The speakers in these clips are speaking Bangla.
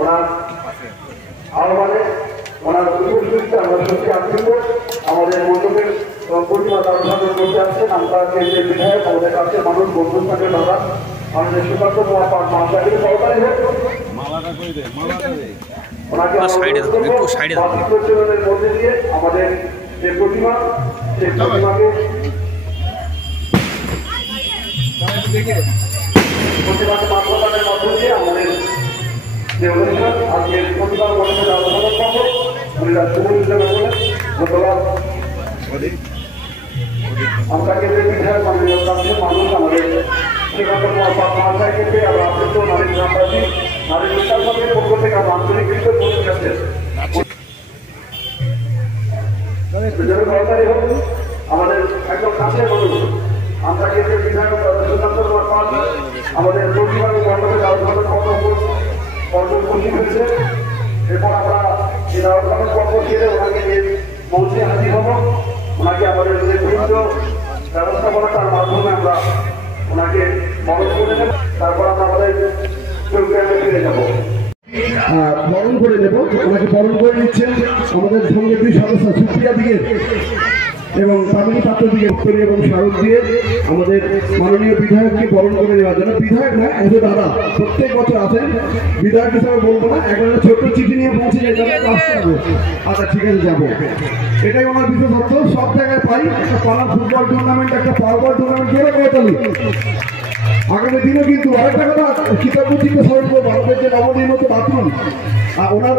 ওনার আহ্বানে ওনার উপস্থিতিতে আমরা সত্যি আনন্দিত। আমাদের মণ্ডপের প্রতিমা দারুণ করতে আসছেন আমরা কেন্দ্রের বিধায়ক, আমাদের কাছে মানুষ বন্ধু থাকে দাদা আমাদের সুকান্ত মহাশয়কে সহকারী হোক ওনাকে প্রচলনের মধ্যে দিয়ে আমাদের যে প্রতিমা সেই প্রতিমাকে মাধ্যমের মধ্যে দিয়ে আমাদের যে অনুষ্ঠান আজকে প্রতিমা অনুষ্ঠানের আলোচনা করবো ধন্যবাদ। আমরা কেন্দ্রের বিধায়ক মাননীয় মানুষ আমাদের সুকান্ত মহাশয়কে পেয়ে আমরা আপ্লুত নারী গ্রামবাসী নারী বিকাশ সঙ্গের পক্ষ থেকে আমরা আন্তরিক করতে যাচ্ছেন সহকারী হোক আমাদের একদম কাছে বলুন। আমরা কেন্দ্রের বিধায়ক সুকান্ত মহাশয় আমাদের প্রতিভা মণ্ডপের আলোচনা অর্জন খুশি হয়েছে। এরপর আমরা এই আলোচনার পক্ষ ছেড়ে ওনাকে নিয়ে মঞ্চে হাজির হব। ওনাকে আমাদের যে বিভিন্ন ব্যবস্থাপনাটার মাধ্যমে আমরা ওনাকে বরণ করে নেব। তারপর আমরা আমাদের প্রোগ্রামে ফিরে যাবো বরণ করে নেব। ওনাকে বরণ করে নিচ্ছেন আমাদের সঙ্গে দুই সদস্য সুপ্রিয়া দিকে এবং তামিনী পাত্র দিকে উত্তরী এবং স্মারক দিয়ে আমাদের মাননীয় বিধায়ককে বরণ করে নেওয়ার জন্য। বিধায়ক না এদের দাদা প্রত্যেক বছর আসেন, বিধায়ক হিসাবে বলবো না, একটা ছোট্ট চিঠি নিয়ে পৌঁছে যাবে আসতে হবে। আচ্ছা ঠিক আছে যাবো, এটাই ওনার বিশেষত্ব। সব জায়গায় পাই একটা পাড়া ফুটবল টুর্নামেন্ট, একটা পাওয়ার টুর্নামেন্ট করে করতালি আগামী দিনে। কিন্তু আরেকটা কথা কৃতজ্ঞচিত্তে স্মরণ করবো আমাদের যে নবনির্মিত বাথরুম ওনার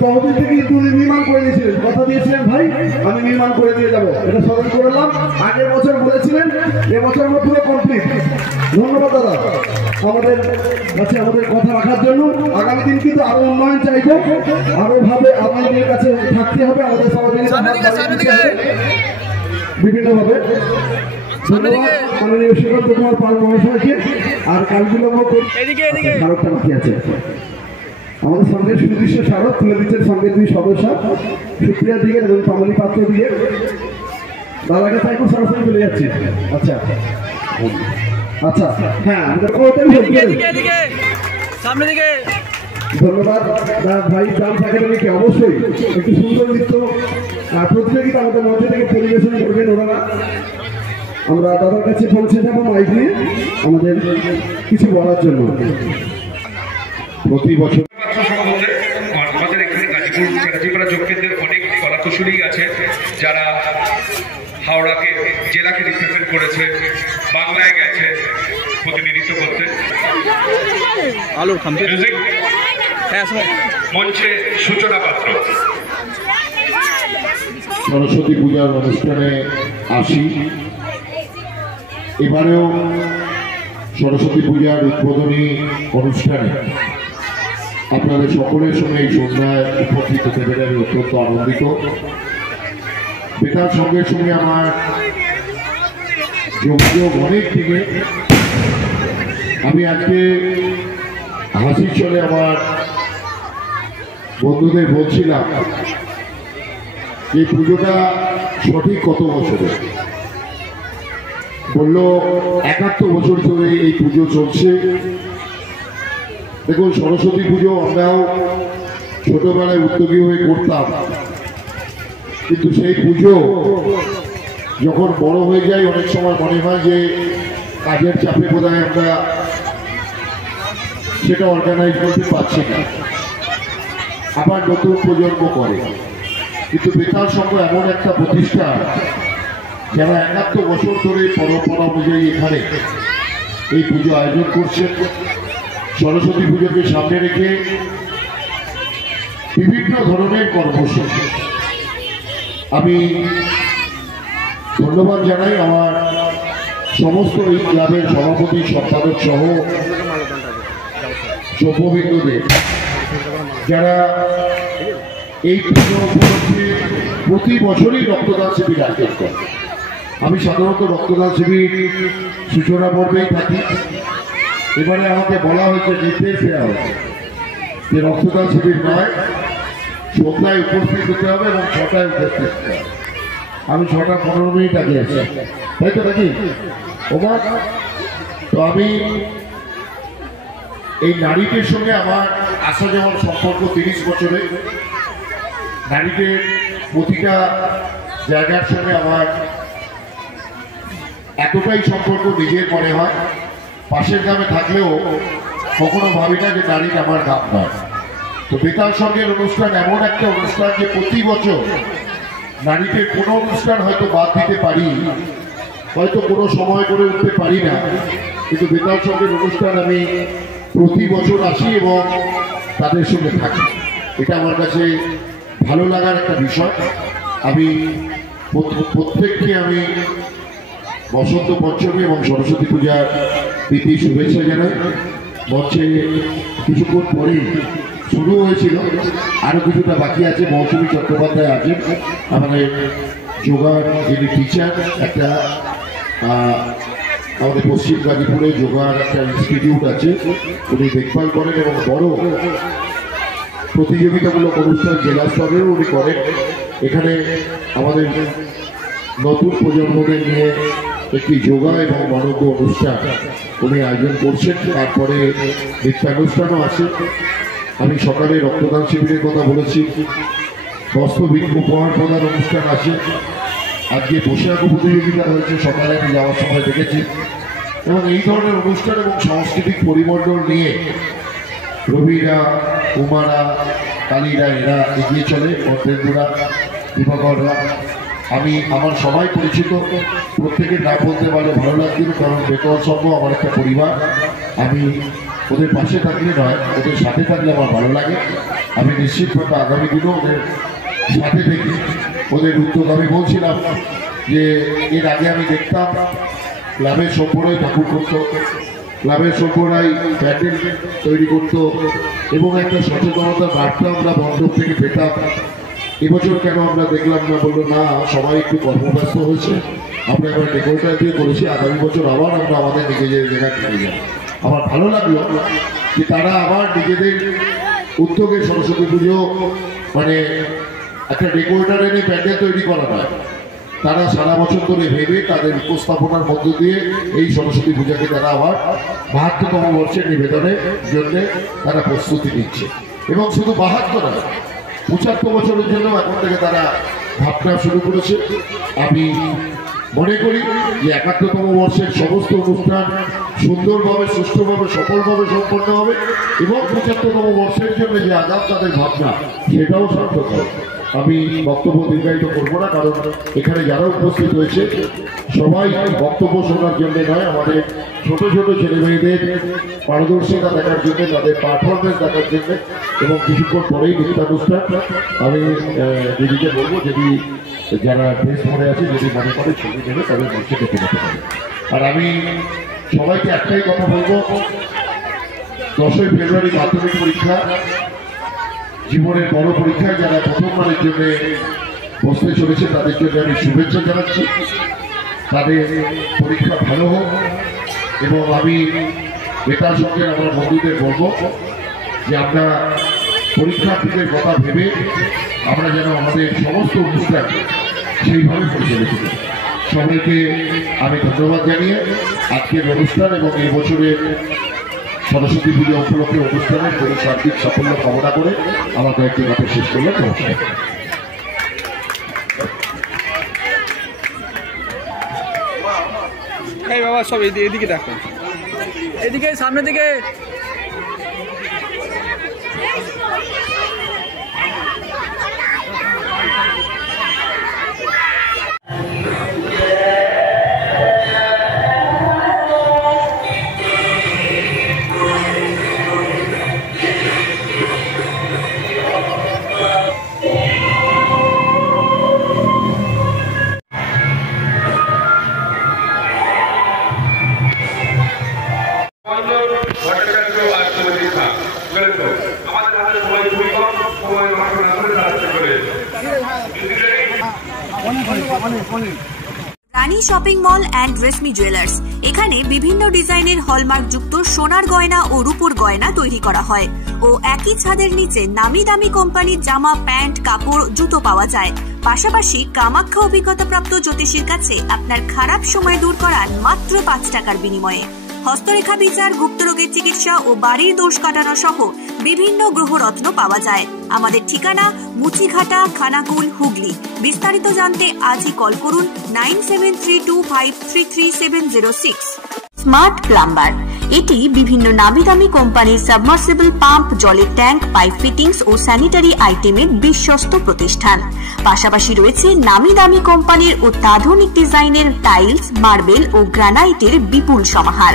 তহবিল থেকে কিন্তু নির্মাণ করে দিয়েছিলেন, কথা দিয়েছিলেন ভাই আমি নির্মাণ করে দিয়ে যাবো, এটা স্মরণ করলাম। আগের বছর বলেছিলেন, এবছর আমরা পুরো কমপ্লিট। ধন্যবাদ দাদা আমাদের কাছে আমাদের কথা রাখার জন্য। আগামী দিন কিন্তু আরো উন্নয়ন চাইবো, আরো ভাবে আপনাদের কাছে থাকতে হবে, আমাদের সহযোগিতা বিভিন্ন ভাবে। মাননীয় সুকান্ত কুমার পাল মহাশয়কে আর কালগুলো স্মারকটা বাকি আছে আমাদের সঙ্গে সুদৃশ্য স্মারক তুলে দিচ্ছেন সঙ্গে দুই সদস্য সুপ্রিয়া দিকে এবং তামিনী পাত্র দিয়ে। দাদার কাছে এখন সরাসরি চলে যাচ্ছে। আচ্ছা আচ্ছা হ্যাঁ ধন্যবাদ ভাই ডান্স একাডেমিকে। অবশ্যই একটু সুন্দর নৃত্য প্রতিযোগিতা আমাদের মধ্যে থেকে পরিবেশন করবেন ওনারা। আমরা দাদার কাছে পৌঁছে যাবো মাইক নিয়ে আমাদের কিছু বলার জন্য। প্রতি বছর আমাদের এখানে গাজীপাড়া যোগকেন্দ্রের অনেক কলাকুশলী আছে যারা হাওড়াকে জেলাকে রিপ্রেজেন্ট করেছে, বাংলায় গেছে প্রতিনিধিত্ব করতে। মঞ্চে সূচনা পাত্র। সরস্বতী পূজার অনুষ্ঠানে আসি। এবারেও সরস্বতী পূজার উদ্বোধনী অনুষ্ঠানে আপনাদের সকলের সঙ্গে এই সন্ধ্যায় উপস্থিত হতে পেরে আমি অত্যন্ত আনন্দিত। বেতার সঙ্গে সঙ্গে আমার যোগাযোগ অনেক থেকে। আমি আজকে হাসির চলে আমার বন্ধুদের বলছিলাম এই পুজোটা সঠিক কত বছরে, বললো 71 বছর ধরে এই পুজো চলছে। দেখুন সরস্বতী পুজো আমরাও ছোটবেলায় উদ্যোগী হয়ে করতাম, কিন্তু সেই পুজো যখন বড় হয়ে যায় অনেক সময় মনে হয় যে কাজের চাপে বোধহয় আমরা সেটা অর্গানাইজ করতে পারছি না, আবার নতুন প্রজন্ম করে। কিন্তু বেতার সংঘ এমন একটা প্রতিষ্ঠান যারা 71 বছর ধরে পরম্পরা অনুযায়ী এখানে এই পুজো আয়োজন করছেন। সরস্বতী পুজোকে সামনে রেখে বিভিন্ন ধরনের কর্মসূচি। আমি ধন্যবাদ জানাই আমার সমস্ত এই ক্লাবের সভাপতি সম্পাদক সহ সভ্যবৃন্দদের যারা এই পুজো উপলক্ষে প্রতি বছরই রক্তদান শিবির আয়োজন করে। আমি সাধারণত রক্তদান শিবির সূচনা পর্বেই থাকি। এবারে আমাকে বলা হয়েছে, নির্দেশ দেওয়া হয়েছে যে রক্তদান শিবির নয়, সন্ধ্যায় উপস্থিত হতে হবে এবং 6টায় উপস্থিত হতে হবে। আমি 6টা 15 মিনিট আগে আছি, তাই তো নাকি ওমা? তো আমি এই নারীদের সঙ্গে আমার আসা যাওয়ার সম্পর্ক 30 বছরে। নারীদের প্রতিটা জায়গার সঙ্গে আমার এতটাই সম্পর্ক নিজের মনে হয়, পাশের গ্রামে থাকলেও কখনো ভাবি না যে নারীটা আমার গ্রাম নয়। তো বেতাল সঙ্গের অনুষ্ঠান এমন একটা অনুষ্ঠান যে প্রতি বছর নারীদের কোনো অনুষ্ঠান হয়তো বাদ দিতে পারি, হয়তো কোনো সময় করে উঠতে পারি না, কিন্তু বেতাল সঙ্গের অনুষ্ঠান আমি প্রতি বছর আসি এবং তাদের সঙ্গে থাকি। এটা আমার কাছে ভালো লাগার একটা বিষয়। আমি প্রত্যেককে আমি বসন্ত পঞ্চমী এবং সরস্বতী পূজার প্রীতি শুভেচ্ছা জানাই। মঞ্চে কিছুক্ষণ পরেই শুরু হয়েছিল, আরও কিছুটা বাকি আছে। মৌসুমী চট্টোপাধ্যায় আছেন, আমাদের যোগার যিনি টিচার, একটা আমাদের পশ্চিম গাজীপুরে যোগার একটা ইনস্টিটিউট আছে, উনি দেখভাল করেন এবং বড় প্রতিযোগিতামূলক অনুষ্ঠান জেলা স্তরেও উনি করেন। এখানে আমাদের নতুন প্রজন্মদের নিয়ে একটি যোগা এবং মনজ্ঞ অনুষ্ঠান উনি আয়োজন করছেন। তারপরে নৃত্যানুষ্ঠানও আছে। আমি সকালে রক্তদান শিবিরের কথা বলেছি, বাস্তবিক উপহার প্রদান অনুষ্ঠান আছে। আজকে বসে আঁকো প্রতিযোগিতা হয়েছে, সকালে আমি যাওয়ার সময় দেখেছি। এবং এই ধরনের অনুষ্ঠান এবং সাংস্কৃতিক পরিমণ্ডল নিয়ে রবিরা, উমারা, কালীরা এরা এগিয়ে চলে, অর্ধেন্দুরা, দীপকররা। আমি আমার সবাই পরিচিত, প্রত্যেকের নাম বলতে পারলে ভালো লাগছিল, কারণ বেতাল সংঘ আমার একটা পরিবার। আমি ওদের পাশে থাকলে নয়, ওদের সাথে থাকলে আমার ভালো লাগে। আমি নিশ্চিতভাবে আগামী দিনেও ওদের সাথে থেকে ওদের উদ্যোগ, আমি বলছিলাম যে এর আগে আমি দেখতাম ক্লাবের সভ্যরাই ঠাকুর করত, ক্লাবের সভ্যরাই প্যান্ডেল তৈরি করত এবং একটা সচেতনতার বার্তা আমরা মণ্ডপ থেকে পেতাম। এবছর কেন আমরা দেখলাম না? বললো না, সবাই একটু কর্মব্যস্ত হয়েছে, আমরা এবার ডেকোরেটর দিয়ে করেছি, আগামী বছর আবার আমরা আমাদের নিজেদের জায়গায় নিয়ে যাব। আমার ভালো লাগলো যে তারা আবার নিজেদের উদ্যোগে সরস্বতী পুজো মানে একটা ডেকোরেটর এনে প্যান্ডেল তৈরি করা নয়, তারা সারা বছর ধরে ভেবে তাদের উপস্থাপনার মধ্য দিয়ে এই সরস্বতী পূজাকে তারা আবার ৭২তম বর্ষের নিবেদনের জন্য তারা প্রস্তুতি নিচ্ছে। এবং শুধু ৭২ নয়, ৭৫ বছরের জন্য এখন থেকে তারা ভাবনা শুরু করেছে। আমি মনে করি যে ৭১তম বর্ষের সমস্ত অনুষ্ঠান সুন্দরভাবে, সুষ্ঠুভাবে, সফলভাবে সম্পন্ন হবে এবং ৭৫তম বর্ষের জন্য যে আগাম তাদের ভাবনা সেটাও সার্থক হবে। আমি বক্তব্য দীর্ঘায়িত করবো না, কারণ এখানে যারা উপস্থিত হয়েছে সবাই বক্তব্য শোনার জন্য নয়, আমাদের ছোট ছোট ছেলেমেয়েদের পারদর্শিতা দেখার জন্য, তাদের পারফরমেন্স দেখার জন্য। এবং কিছুক্ষণ পরেই নৃত্যানুষ্ঠান। আমি দিদিকে বলবো, যদি যারা ড্রেস পরে আছে, যদি মনে করে ছবি নেবে তাদের মঞ্চে ডেকে যেতে পারে। আর আমি সবাইকে একটাই কথা বলবো, 10ই ফেব্রুয়ারি মাধ্যমিক পরীক্ষা, জীবনের বড় পরীক্ষায় যারা প্রথমবারের জন্য বসতে চলেছে তাদের জন্য আমি শুভেচ্ছা জানাচ্ছি। তাদের পরীক্ষা ভালো হোক এবং আমি বেতাল সঙ্গে আমার বন্ধুদের বলবো যে আমরা পরীক্ষার্থীদের কথা ভেবে আমরা যেন আমাদের সমস্ত অনুষ্ঠান সেইভাবে পরিচালিত করি। সবাইকে আমি ধন্যবাদ জানিয়ে আজকের অনুষ্ঠান এবং এই বছরের সরস্বতী পুজো উপলক্ষে অনুষ্ঠানের কোনো সার্বিক সাফল্য কামনা করে আমার কয়েকটি কথা শেষ করলাম। নমস্কার। এই বাবা সব এদিকে দেখো, এদিকে সামনের দিকে। Rani shopping mall and Reshmi jewellers, এখানে বিভিন্ন ডিজাইনের হলমার্ক যুক্ত সোনার গয়না ও রূপোর গয়না তৈরি করা হয় ও একই ছাদের নিচে নামি দামি কোম্পানির জামা, প্যান্ট, কাপড়, জুতো পাওয়া যায়। পাশাপাশি কামাখ্যা অভিজ্ঞতাপ্রাপ্ত জ্যোতিষীর কাছে আপনার খারাপ সময় দূর করান মাত্র 5 টাকার বিনিময়ে। হস্তরেখা বিচার, গুপ্তরোগের চিকিৎসা ও বাড়ির দোষ কাটানো সহ বিভিন্ন গ্রহরত্ন পাওয়া যায়। আমাদের ঠিকানা মুচিঘাটা, খানাকুল, হুগলি। বিস্তারিত জানতে আজই কল করুন 9732533706। স্মার্ট প্লাম্বার, এটি বিভিন্ন নামি দামি কোম্পানির সাবমার্সিবল পাম্প, জলের ট্যাঙ্ক, পাইপ ফিটিংস ও স্যানিটারি আইটেমের বিশ্বস্ত প্রতিষ্ঠান। পাশাপাশি রয়েছে নামি দামি কোম্পানির অত্যাধুনিক ডিজাইনের টাইলস, মার্বেল ও গ্রানাইটের বিপুল সমাহার।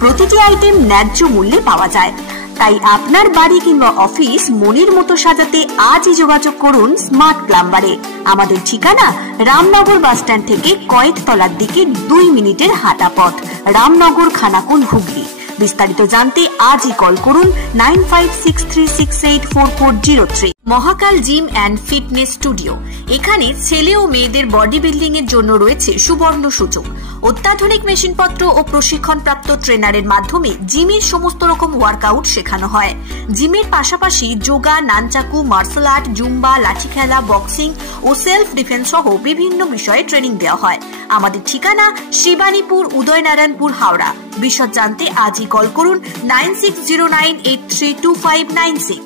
প্রতিটি আইটেম ন্যায্য মূল্যে পাওয়া যায়। তাই আপনার বাড়ি কিংবা অফিস মনের মতো সাজাতে আজই যোগাযোগ করুন স্মার্ট প্লাম্বারে। আমাদের ঠিকানা রামনগর বাসস্ট্যান্ড থেকে কয়েকতলার দিকে 2 মিনিটের হাঁটা পথ, রামনগর, খানাকুল, হুগলি। বিস্তারিত জানতে আজই কল করুন 9563684403। মহাকাল জিম অ্যান্ড ফিটনেস স্টুডিও, এখানে ছেলে ও মেয়েদের বডি বিল্ডিং এর জন্য রয়েছে সুবর্ণ সুযোগ। অত্যাধুনিক মেশিনপত্র ও প্রশিক্ষণপ্রাপ্ত ট্রেনারের মাধ্যমে জিমের সমস্ত রকম ওয়ার্কআউট শেখানো হয়। জিমের পাশাপাশি yoga, nunchaku, martial art, zumba, লাঠি খেলা, বক্সিং ও সেলফ ডিফেন্স সহ বিভিন্ন বিষয়ে ট্রেনিং দেওয়া হয়। আমাদের ঠিকানা শিবানীপুর, উদয়নারায়ণপুর, হাওড়া। বিশদ জানতে আজই কল করুন 9609832596।